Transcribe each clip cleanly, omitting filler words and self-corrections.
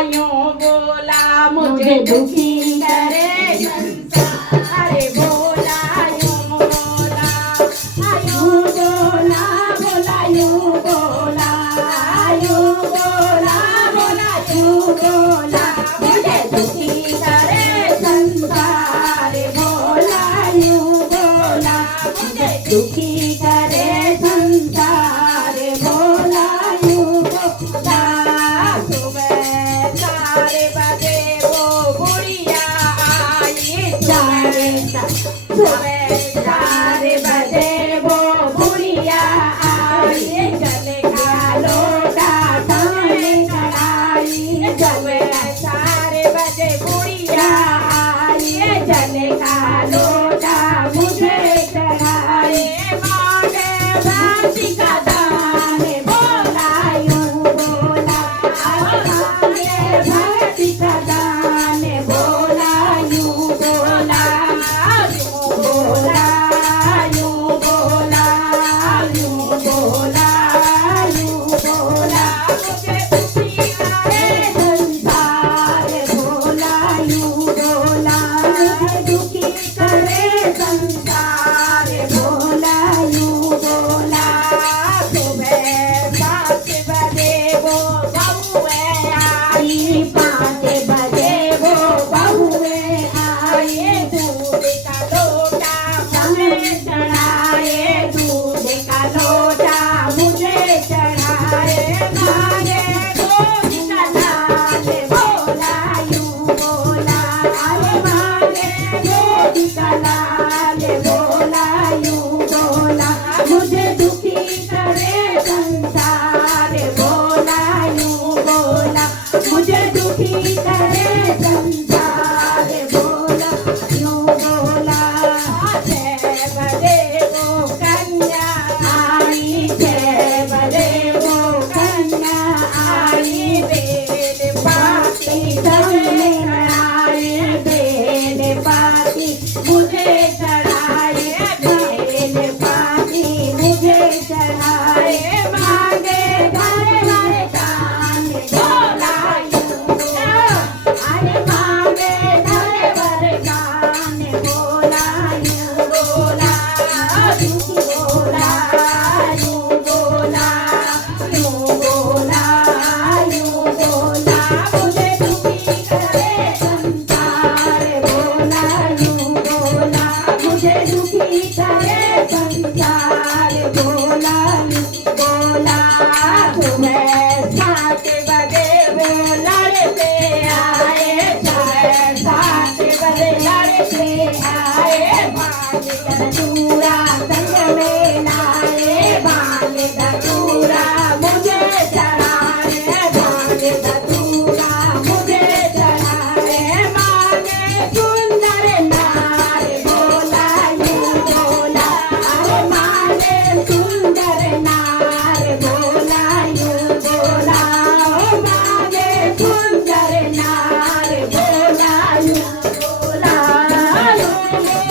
यूं बोला मुझे दुखी करे संसार बोला यूं बोला यूं बोला बोला यूं बोला यूं बोला बोला यूं बोला मुझे दुखी करे संसार बोला यूं बोला मुझे दुखी करे संसार बोला यूं बोला सुबह 4 बजे वो बुढ़िया आई सुबह 4 बजे वो बुढ़िया आई जल का लोटा सामने चढ़ाई सुबह 4 बजे बुढ़िया आई जल का लोटा मुझे चढ़ाए मांगे भक्ति का दान बोला यूं बोला मांगे भक्ति का दान बोला यूं बोला यूं बोला यूं बोला यूं बोला यूं बोला मुझे दुखी करे संसार बोला यूं बोला मुझे दुखी करे संसार बोला यूं बोला सुबह 5 बजे वो बहुए आई 5 बजे वो बहुए आई दूध का लोटा मुझे चढ़ाए दूध का लोटा मुझे चढ़ाए मांगे दूध का लाल बोला यूं बोला अरे मांगे दूध का लाल बोला यूं बोला मुझे दुखी करे संसार बोला यूं बोला मुझे दुखी करे संसार बोला यूं बोला 6 बजे वो कन्या आई 6 बजे वो कन्या आई बेल पाती सबने आए बेल पाती मुझे चढ़ाए बेल पाती मुझे चढ़ाए मांगे घर भरे दान बोला यूं अरे मांगे घर भरे दान बोला यूं बोला दुखी बोला यूं बोला यूं बोला यूं बोला मुझे दुखी करे संसार बोला यूं बोला मुझे दुखी करे संसार बोला यूं बोला सुबह 7 बजे वो लड़के आए सुबह 7 बजे लड़के आए भांग का चूड़ा संग में लाए भांग का चूड़ा मुझे चढ़ाए भांग का चूड़ा मुझे चढ़ाए मांगे सुंदर नार बोला यूं बोला अरे मांगे सुंदर नार बोला यूं बोला मांगे सुंदर नार बोला यूं बोला यूं बोला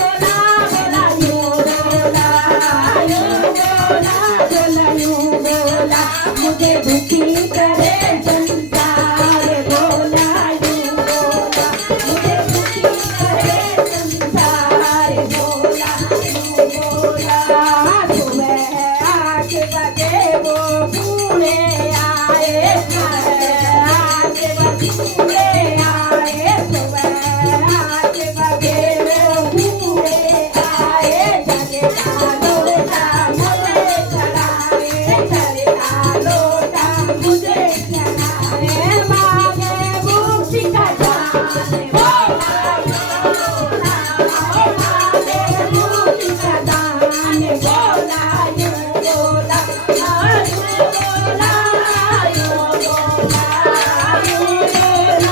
बोला यूं बोला यूं बोला बोला यूं बोला मुझे दुखी करे संसार बोला यूं बोला मुझे दुखी करे संसार बोला यूं बोला सुबह 8 बजे वो बूढ़े आए 8 बजे बूढ़े आए सुबह 8 बजे वो बूढ़े आए जल का लोटा मुझे चढ़ाए जल का लोटा मुझे चढ़ाए मांगे मुक्ति का दान बोला मांगे मुक्ति का दान बोला यूं बोला यूं बोला यूं बोला यूं बोला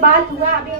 बात हुआ अभी